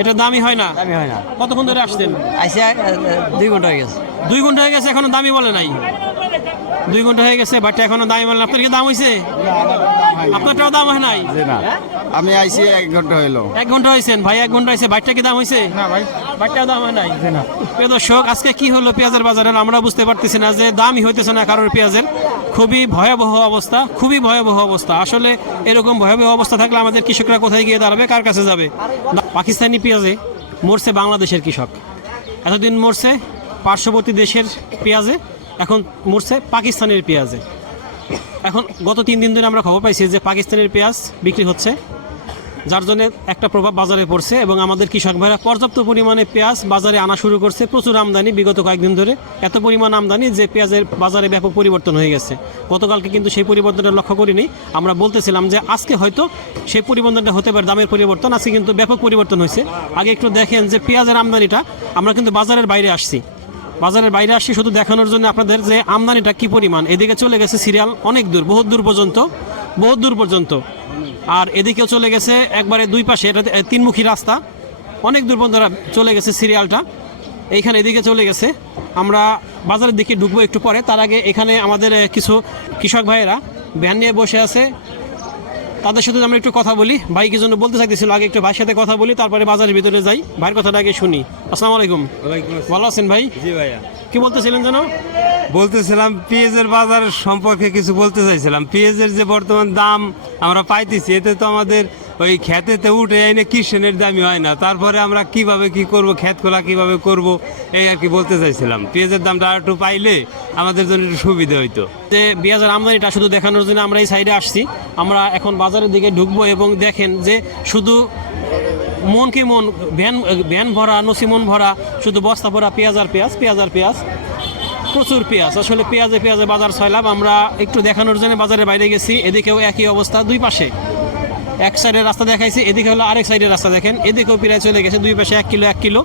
এটা দামি হয় না? দামি হয় না। কতক্ষণ ধরে আসছেন? আইসা দুই ঘণ্টা হয়ে গেছে। দুই ঘণ্টা হয়ে গেছে এখনও দামি বলে নাই। দুই ঘণ্টা হয়ে গেছে বাটটা এখনও দাম না। আপনার কি দাম হয়েছে আপনারটাও দাম হয় নাই? না। আমি আইসি এক ঘণ্টা হইল। এক ঘণ্টা হয়েছেন ভাই এক ঘণ্টা হয়েছে বাইটটা কি দাম হয়েছে না ভাই। বাটটাও দাম হয় নাই? প্রিয় দর্শক আজকে কি হলো পেঁয়াজের বাজারে? আমরা বুঝতে পারতেছি না যে দামই হইতেছে না কারোর পেঁয়াজের। খুবই ভয়াবহ অবস্থা খুবই ভয়াবহ অবস্থা। আসলে এরকম ভয়াবহ অবস্থা থাকলে আমাদের কৃষকরা কোথায় গিয়ে দাঁড়াবে? কার কাছে যাবে? পাকিস্তানি পেঁয়াজে মরছে বাংলাদেশের কৃষক। এতদিন মরছে পার্শ্ববর্তী দেশের পেঁয়াজে। এখন মরছে পাকিস্তানের পেঁয়াজে। এখন গত তিন দিন ধরে আমরা খবর পাইছি যে পাকিস্তানের পেঁয়াজ বিক্রি হচ্ছে, যার জন্য একটা প্রভাব বাজারে পড়ছে এবং আমাদের কৃষক ভাইরা পর্যাপ্ত পরিমাণে পেঁয়াজ বাজারে আনা শুরু করছে, প্রচুর আমদানি বিগত কয়েকদিন ধরে। এত পরিমাণ আমদানি যে পেঁয়াজের বাজারে ব্যাপক পরিবর্তন হয়ে গেছে। গতকালকে কিন্তু সেই পরিবর্তনটা লক্ষ্য করিনি। আমরা বলতেছিলাম যে আজকে হয়তো সেই পরিবর্তনটা হতে পারে, দামের পরিবর্তন। আজকে কিন্তু ব্যাপক পরিবর্তন হয়েছে। আগে একটু দেখেন যে পেঁয়াজের আমদানিটা, আমরা কিন্তু বাজারের বাইরে আসছি। বাজারের বাইরে আসছি শুধু দেখানোর জন্য আপনাদের যে আমদানিটা কি পরিমাণ। এদিকে চলে গেছে সিরিয়াল অনেক দূর, বহুত দূর পর্যন্ত, বহুত দূর পর্যন্ত। আর এদিকেও চলে গেছে একবারে দুই পাশে, এটা তিনমুখী রাস্তা। অনেক দূর পর্যন্ত চলে গেছে সিরিয়ালটা। এইখানে এদিকে চলে গেছে। আমরা বাজারের দিকে ঢুকবো একটু পরে। তার আগে এখানে আমাদের কিছু কৃষক ভাইয়েরা ভ্যান নিয়ে বসে আছে। তাদের সাথে আমরা একটু কথা বলি। ভাই কি জন্য বলতে চাইতেছিল আগে একটু ভাইয়ের সাথে কথা বলি তারপরে বাজারের ভিতরে যাই। ভাইয়ের কথাটা আগে শুনি। আসসালামু আলাইকুম। ভালো আছেন ভাই? জি ভাইয়া। কি বলতেছিলেন যেন? বলতেছিলাম পেঁয়াজের বাজার সম্পর্কে কিছু বলতে চাইছিলাম। পেঁয়াজের যে বর্তমান দাম আমরা পাইতেছি এতে তো আমাদের ওই খেতেতে উঠে এনে কিষেনের দামই হয় না। তারপরে আমরা কীভাবে কি করব ক্ষেত খোলা কীভাবে করব, এই আর কি বলতে চাইছিলাম। পেঁয়াজের দামটা আর একটু পাইলে আমাদের জন্য একটু সুবিধা হইতো। যে পেঁয়াজের আমদানিটা শুধু দেখানোর জন্য আমরা এই সাইডে আসছি। আমরা এখন বাজারের দিকে ঢুকবো এবং দেখেন যে শুধু মন কি মন, ভ্যান ভ্যান ভরা নসিমন ভরা, শুধু বস্তা ভরা পেঁয়াজ আর পেঁয়াজ পেঁয়াজ আর পেঁয়াজ, প্রচুর পেঁয়াজ। আসলে পেঁয়াজে পেঁয়াজে বাজার ছয়লাম আমরা একটু দেখানোর জন্য বাজারের বাইরে গেছি। এদিকেও একই অবস্থা দুই পাশে। এক সাইডের রাস্তা দেখাইছি এদিকে হলো আরেক সাইডের রাস্তা দেখেন। এদিকেও প্রায় চলে গেছে দুই পাশে এক কিলো এক কিলো।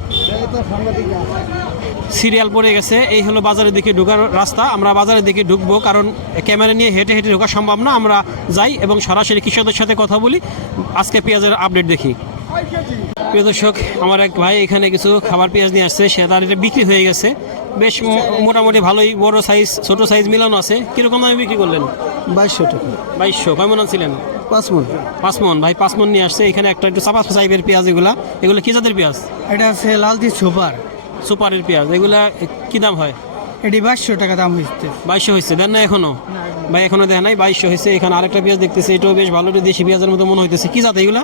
সিরিয়াল পড়ে গেছে এই হলো বাজারের দিকে ঢোকার রাস্তা। আমরা বাজারের দিকে ঢুকবো কারণ ক্যামেরা নিয়ে হেঁটে হেঁটে ঢোকা সম্ভব না। আমরা যাই এবং সরাসরি কৃষকদের সাথে কথা বলি আজকে পেঁয়াজের আপডেট দেখি। প্রিয় দর্শক আমার এক ভাই এখানে কিছু খাবার পেঁয়াজ নিয়ে আসছে সে তার এটা বিক্রি হয়ে গেছে। বেশ মোটামুটি ভালোই বড় সাইজ ছোট সাইজ মিলানো আছে। কীরকম দামে বিক্রি করলেন? বাইশশো টাকা। বাইশশো কয় মন আনছিলেন? পাঁচ মন পাঁচ মন ভাই পাঁচ মন নিয়ে আসছে। এখানে একটা একটু চাপা সাইজের পেঁয়াজ এগুলা। এগুলো কি জাতের পেঁয়াজ? এটা আছে লালদি সুপার। সুপারের পেঁয়াজ। এগুলা কি দাম হয়? এটি বাইশশো টাকা দাম হচ্ছে বাইশশো হয়েছে দেন না এখনও? ভাই এখনও দেখ নাই। বাইশশো হয়েছে এখানে আরেকটা পেঁয়াজ দেখতেছে। এটাও বেশ ভালো একটু দেশি পেঁয়াজের মতো মনে হইতেছে। কি জাত এগুলা?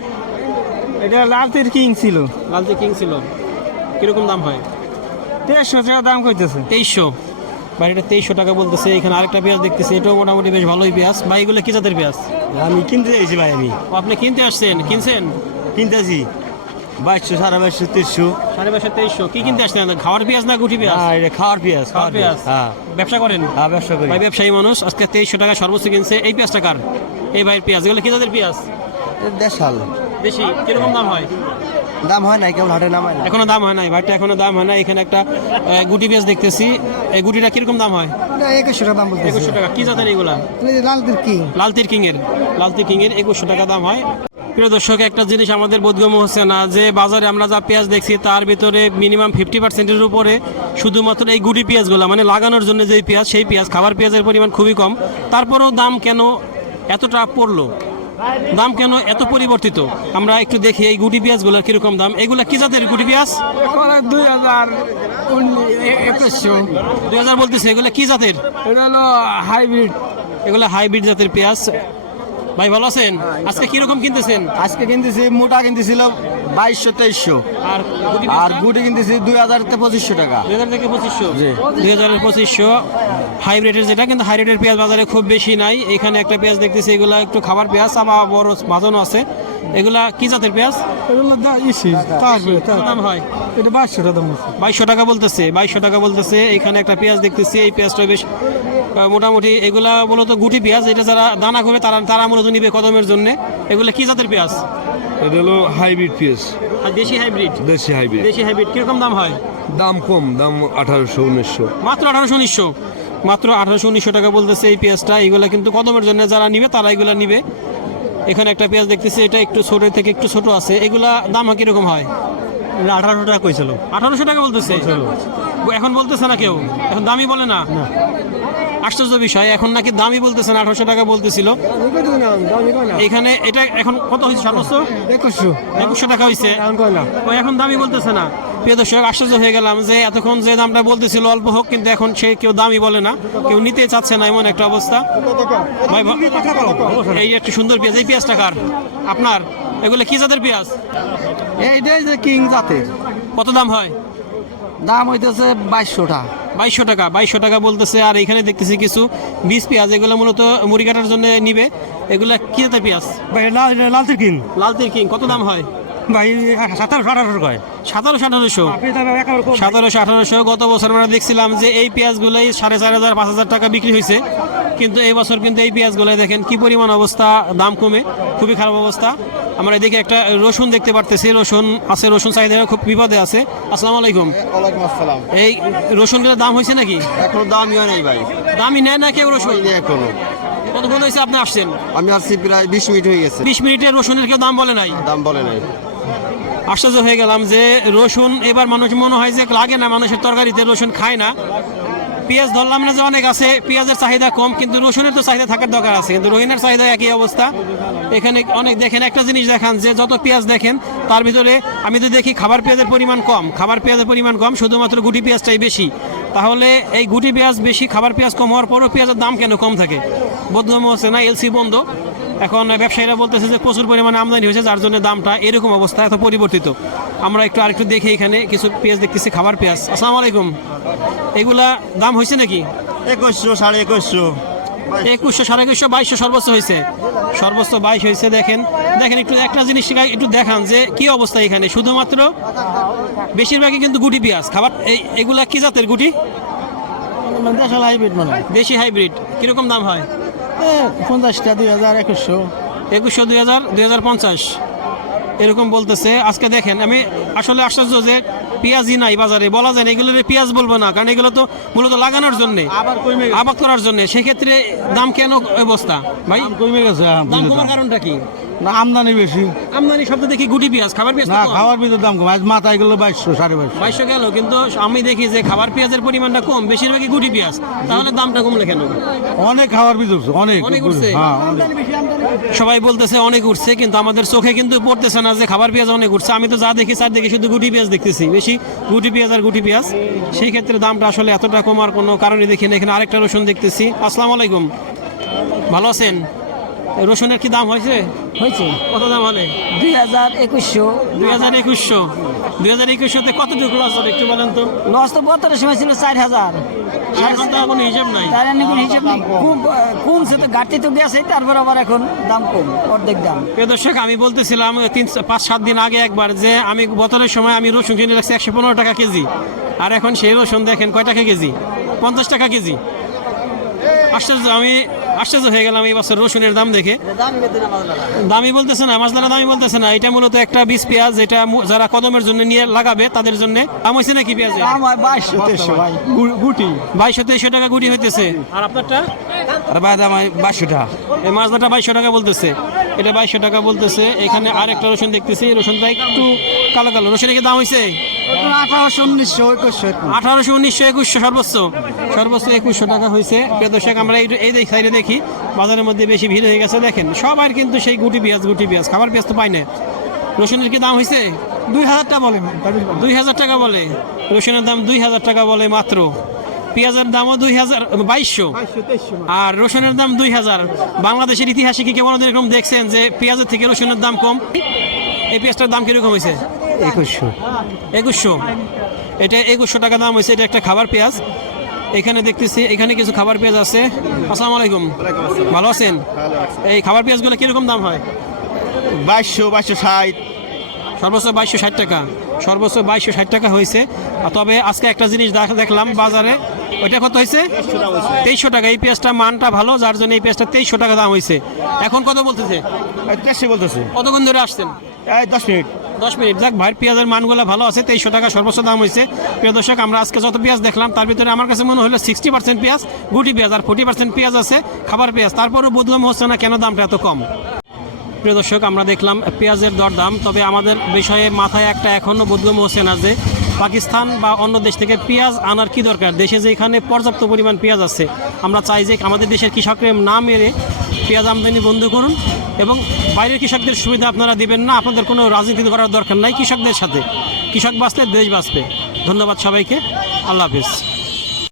এটা লালতির কিং ছিল। লালচে কিং ছিল। কীরকম দাম হয়? দেড়শো টাকা দাম কইতেছে। তেইশশো। ভাই এটা তেইশশো টাকা বলতেছে এখানে আরেকটা পেঁয়াজ দেখতেছে এটাও মোটামুটি বেশ ভালোই পেঁয়াজ। ভাই এগুলো কি জাতের পেঁয়াজ? আমি কিনতে চাইছি ভাই আমি। আপনি কিনতে আসছেন? কিনছেন? কিনতেছি বাইশশো সাড়ে বাইশশো তিনশো সাড়ে বাইশশো তেইশশো। কি কিনতে আসছেন? খাওয়ার পেঁয়াজ না গুটি পেঁয়াজ? এটা খাওয়ার পেঁয়াজ খাওয়ার পেঁয়াজ। হ্যাঁ। ব্যবসা করেন? হ্যাঁ ব্যবসা করি। ভাই ব্যবসায়ী মানুষ আজকে তেইশশো টাকা সর্বোচ্চ কিনছে। এই পেঁয়াজটা কার? এই ভাইয়ের পেঁয়াজ। এগুলো কি জাতের পেঁয়াজ? দেশাল। বেশি কীরকম দাম হয়? দাম হয় নাই কেমন হাটে নামায় না। এখনও দাম হয় নাই ভাইটা এখনও দাম হয় না এখানে একটা গুটি পেঁয়াজ দেখতেছি। এই গুটিটা কীরকম দাম হয়? একুশশো টাকা দাম বলতেছে। একুশশো টাকা কি জাতের এগুলা? লালতির কিং। লালতির কিং এর লালতির কিং এর একুশশো টাকা দাম হয়। প্রিয় দর্শক একটা জিনিস আমাদের বোধগম্য হচ্ছে না যে বাজারে আমরা যা পেঁয়াজ দেখছি তার ভিতরে মিনিমাম ফিফটি পার্সেন্টের উপরে শুধুমাত্র এই গুটি পেঁয়াজগুলো মানে লাগানোর জন্য যে পেঁয়াজ সেই পেঁয়াজ খাবার পেঁয়াজের পরিমাণ খুবই কম। তারপরেও দাম কেন এতটা পড়ল? দাম কেন এত পরিবর্তিত? আমরা একটু দেখি এই গুটি পেঁয়াজগুলোর কীরকম দাম। এগুলা কি জাতের গুটি পেঁয়াজ? দুই হাজার একুশশো। দুই হাজার বলতেছে এগুলা কি জাতের? এটা হলো হাইব্রিড। এগুলা হাইব্রিড জাতের পেঁয়াজ। ভাই ভালো আছেন? আজকে কীরকম কিনতেছেন? আজকে কিনতেছি মোটা কিনতেছিল বাইশশো তেইশশো। আর গুটি আর গুটি কিনতেছি দুই হাজার থেকে পঁচিশশো টাকা। দুই হাজার থেকে পঁচিশশো? দুই হাজার পঁচিশশো। হাইব্রিডের যেটা কিন্তু হাইব্রিডের পেঁয়াজ বাজারে খুব বেশি নাই। এখানে একটা পেঁয়াজ দেখতেছি এগুলা একটু খাবার পেঁয়াজ আবার বড় ভাজনও আছে। এগুলা কি জাতের পেঁয়াজ? এগুলো দা ইসি দাম হয়? এটা বাইশশো টাকা দাম বাইশশো টাকা বলতেছে বাইশশো টাকা বলতেছে। এখানে একটা পেঁয়াজ দেখতেছি এই পেঁয়াজটা বেশ মোটামুটি এগুলা মূলত গুটি পেঁয়াজ এটা যারা দানা করে তারা তারা মূলত নিবে কদমের জন্য। এগুলো কি জাতের পেঁয়াজ? এটা হলো হাইব্রিড পিস আর দেশি হাইব্রিড? দেশি হাইব্রিড। দেশি হাইব্রিড কীরকম দাম হয়? দাম কম দাম আঠারোশো উনিশশো। মাত্র আঠারোশো উনিশশো? মাত্র আঠারোশো উনিশশো টাকা বলতেছে এই পেঁয়াজটা। এগুলো কিন্তু কদমের জন্য যারা নিবে তারা এগুলো নিবে। এখানে একটা পেঁয়াজ দেখতেছি এটা একটু ছোট থেকে একটু ছোট আছে। এগুলা দাম কীরকম হয়? আঠারোশো টাকা কইছিল। আঠারোশো টাকা বলতেছে? এখন বলতেছে না কেউ? এখন দামি বলে না? আশ্চর্য বিষয় এখন নাকি দামি বলতেছে না আঠারোশো টাকা বলতেছিল। এখানে এটা এখন কত হয়েছে সর্বোচ্চ? একুশশো। একুশশো টাকা হয়েছে। এখন দামি বলতেছে না। প্রিয় দর্শক আশ্চর্য হয়ে গেলাম যে এতক্ষণ যে দামটা বলতেছিল অল্প হোক কিন্তু এখন সে কেউ দামি বলে না। কেউ নিতে চাচ্ছে না এমন একটা অবস্থা। ভাই এই একটু সুন্দর পেঁয়াজ এই পেঁয়াজটা কার? আপনার? এগুলো কি জাতের পেঁয়াজ? এইটাই যে কিং জাতের। কত দাম হয়? দাম হইতেছে বাইশশো টাকা বাইশশো টাকা বাইশশো টাকা বলতেছে আর এখানে দেখতেছি কিছু বীজ পেঁয়াজ এগুলো মূলত মুড়ি কাটার জন্য নিবে। এগুলা কি জাতের পেঁয়াজ? ভাই লাল লালচে কিং লাল তিল কিং কত দাম হয়? ভাই সাতারোশো আঠারোশো কয়। সতেরোশো আঠারোশো। সতেরোশো আঠারোশো গত বছর আমরা দেখছিলাম যে এই পেঁয়াজগুলোই সাড়ে চার হাজার পাঁচ হাজার টাকা বিক্রি হয়েছে। কিন্তু এই বছর কিন্তু এই পেঁয়াজগুলোই দেখেন কি পরিমাণ অবস্থা দাম কমে খুবই খারাপ অবস্থা। আমরা এদিকে একটা রসুন দেখতে পারতেছি রসুন আছে রসুন চাহিদা খুব বিপদে আছে। আসসালামু আলাইকুম। ওয়ালাইকুম আসসালাম। এই রসুনগুলোর দাম হয়েছে নাকি? এখনও দামই হয় নাই ভাই। দামই নেয় না কেউ রসুন? এখনও। কতক্ষণ হয়েছে আপনি আসছেন? আমি আসছি প্রায় বিশ মিনিট হয়ে গেছে। বিশ মিনিটের রসুনের কেউ দাম বলে নাই? দাম বলে নাই। আশ্চর্য হয়ে গেলাম যে রসুন এবার মানুষ মনে হয় যে লাগে না মানুষের তরকারিতে রসুন খায় না। পেঁয়াজ ধরলাম না যে অনেক আছে, পেঁয়াজের চাহিদা কম, কিন্তু রসুনের তো চাহিদা থাকার দরকার আছে, কিন্তু রহিনের চাহিদা একই অবস্থা। এখানে অনেক দেখেন, একটা জিনিস দেখান যে যত পেঁয়াজ দেখেন, তার ভিতরে আমি তো দেখি খাবার পেঁয়াজের পরিমাণ কম, খাবার পেঁয়াজের পরিমাণ কম, শুধুমাত্র গুটি পেঁয়াজটাই বেশি। তাহলে এই গুটি পেঁয়াজ বেশি, খাবার পেঁয়াজ কম হওয়ার পরও পেঁয়াজের দাম কেন কম থাকে? বদনাম হচ্ছে না এলসি বন্ধ। এখন ব্যবসায়ীরা বলতেছে যে প্রচুর পরিমাণে আমদানি হয়েছে যার জন্য দামটা এরকম অবস্থা এত পরিবর্তিত। আমরা একটু আরেকটু দেখি এখানে কিছু পেঁয়াজ দেখতেছি খাবার পেঁয়াজ। আসসালামু আলাইকুম। এগুলা দাম হয়েছে নাকি? একুশশো সাড়ে একুশশো। একুশশো সাড়ে একুশশো বাইশশো সর্বোচ্চ হয়েছে। সর্বোচ্চ বাইশ হয়েছে দেখেন। দেখেন একটু একটা জিনিস একটু দেখান যে কি অবস্থা এখানে। শুধুমাত্র বেশিরভাগই কিন্তু গুটি পেঁয়াজ। খাবার এই এগুলা কি জাতের গুটি? দেশাল হাইব্রিড মানে দেশি হাইব্রিড। কীরকম দাম হয়? পঞ্চাশটা দুই হাজার একুশশো। একুশশো দুই হাজার দুই হাজার পঞ্চাশ। এরকম বলতেছে। আজকে দেখেন আমি আসলে আশ্চর্য যে পেঁয়াজই নাই বাজারে। বলা যায় না এগুলো পেঁয়াজ বলব না কারণ এগুলো তো মূলত লাগানোর জন্য আবাদ করার জন্য। সেক্ষেত্রে দাম কেন অবস্থা? ভাই কমে গেছে দাম কমার কারণটা কি? না আমদানি বেশি। আমদানি শব্দ দেখি গুটি পেঁয়াজ খাবার পেঁয়াজ না খাওয়ার ভিতর দাম কম। আজ মাথায় গেলো বাইশশো সাড়ে বাইশশো। বাইশশো গেল কিন্তু আমি দেখি যে খাবার পেঁয়াজের পরিমাণটা কম বেশিরভাগই গুটি পেঁয়াজ। তাহলে দামটা কমলে কেন? অনেক খাওয়ার ভিতর অনেক। অনেক উঠছে? হ্যাঁ সবাই বলতেছে অনেক উঠছে কিন্তু আমাদের চোখে কিন্তু পড়তেছে না যে খাবার পেঁয়াজ অনেক উঠছে। আমি তো যা দেখি তার দেখি শুধু গুটি পেঁয়াজ দেখতেছি বেশি গুটি পেঁয়াজ আর গুটি পেঁয়াজ। সেই ক্ষেত্রে দামটা আসলে এতটা কমার কোনো কারণে দেখি না। এখানে আরেকটা রসুন দেখতেছি। আসসালামু আলাইকুম। ভালো আছেন? রসুনের কি দাম হয়েছে? হয়েছে। কত দাম হলে? দুই হাজার একুশশো। দুই হাজার একুশশো। দুই হাজার একুশশোতে কতটুকু লস হবে একটু বলেন তো? লস তো বছরের সময় ছিল চার হাজার। এখন তো আর কোনো হিসাব নাই। তার কোনো হিসাব নেই। খুব আহ, কমছে তো ঘাটতি তো গেছে তারপর আবার এখন দাম কম অর্ধেক দাম। প্রিয় দর্শক আমি বলতেছিলাম তিন পাঁচ সাত দিন আগে একবার যে আমি সময় আমি রসুন কিনে রাখছি একশো পনেরো টাকা কেজি। আর এখন সেই রসুন দেখেন কয় টাকা কেজি? পঞ্চাশ টাকা কেজি। আশ্চর্য আমি আশ্চর্য হয়ে গেলাম এই বছর রসুনের দাম দেখে। দামি বলতেছে না মাছদারা দামি বলতেছে না। এটা মূলত একটা বীজ পেঁয়াজ যেটা যারা কদমের জন্য নিয়ে লাগাবে তাদের জন্য। দাম হয়েছে নাকি পেঁয়াজ গুটি। বাইশশো তেইশশো টাকা গুটি হইতেছে। আর আপনারটা? আর ভাই দাম বাইশশো টাকা। এই মাছদাটা বাইশশো টাকা বলতেছে। এটা বাইশশো টাকা বলতেছে। এখানে আর একটা রসুন দেখতেছি। রসুনটা একটু কালো কালো। রসুনের কি দাম হয়েছে আঠারোশো উনিশশো একুশশো। আঠারোশো উনিশশো একুশশো সর্বোচ্চ। সর্বোচ্চ একুশশো টাকা হয়েছে। প্রিয় দর্শক আমরা এই এই সাইডে দেখি। বাজারের মধ্যে বেশি ভিড় হয়ে গেছে দেখেন। সবার কিন্তু সেই গুটি পেঁয়াজ গুটি পেঁয়াজ। খাবার পেঁয়াজ তো পাই না। রসুনের কি দাম হয়েছে? দুই হাজার টাকা বলেন দুই হাজার টাকা বলে। রসুনের দাম দুই হাজার টাকা বলে মাত্র। পেঁয়াজের দামও দুই হাজার বাইশশো। আর রসুনের দাম দুই হাজার। বাংলাদেশের ইতিহাসে কি কেমন এরকম দেখছেন যে পেঁয়াজের থেকে রসুনের দাম কম? এই পেঁয়াজটার দাম কীরকম হয়েছে? একুশশো। একুশশো। এটা একুশশো টাকা দাম হয়েছে। এটা একটা খাবার পেঁয়াজ। এখানে দেখতেছি এখানে কিছু খাবার পেঁয়াজ আছে। আসসালামু আলাইকুম। ভালো আছেন? এই খাবার পেঁয়াজগুলো কীরকম দাম হয়? বাইশশো বাইশশো ষাট। সর্বোচ্চ বাইশশো ষাট টাকা। সর্বোচ্চ বাইশশো ষাট টাকা হয়েছে। তবে আজকে একটা জিনিস দেখলাম বাজারে। ওইটা কত হয়েছে? তেইশশো টাকা। এই পেঁয়াজটা মানটা ভালো যার জন্য এই পেঁয়াজটা তেইশশো টাকা দাম হয়েছে। এখন কত বলতেছে? তেইশশো বলতেছে। কতক্ষণ ধরে আসছেন? এই দশ মিনিট। দশ মিনিট যাক, ভাইয়ের পেঁয়াজের মানগুলো ভালো আছে, তেইশশো টাকা সর্বোচ্চ দাম হয়েছে। প্রিয় দর্শক, আমরা আজকে যত পেঁয়াজ দেখলাম, তার ভিতরে আমার কাছে মনে হলো সিক্সটি পার্সেন্ট পেঁয়াজ, গুটি পেঁয়াজ আর ফোর্টি পার্সেন্ট পেঁয়াজ আছে, খাবার পেঁয়াজ। তারপরও বোধগম হচ্ছে না কেন দামটা এত কম। প্রিয় দর্শক, আমরা দেখলাম পেঁয়াজের দরদাম, তবে আমাদের বিষয়ে মাথায় একটা এখনও বোধগম্য হচ্ছে না যে পাকিস্তান বা অন্য দেশ থেকে পেঁয়াজ আনার কি দরকার? দেশে যেখানে পর্যাপ্ত পরিমাণ পেঁয়াজ আছে, আমরা চাই যে আমাদের দেশের কৃষকের না মেরে পেঁয়াজ আমদানি বন্ধ করুন এবং বাইরের কৃষকদের সুবিধা আপনারা দিবেন না, আপনাদের কোনো রাজনীতি করার দরকার নাই কৃষকদের সাথে। কৃষক বাঁচলে দেশ বাঁচবে। ধন্যবাদ সবাইকে। আল্লাহ হাফিজ।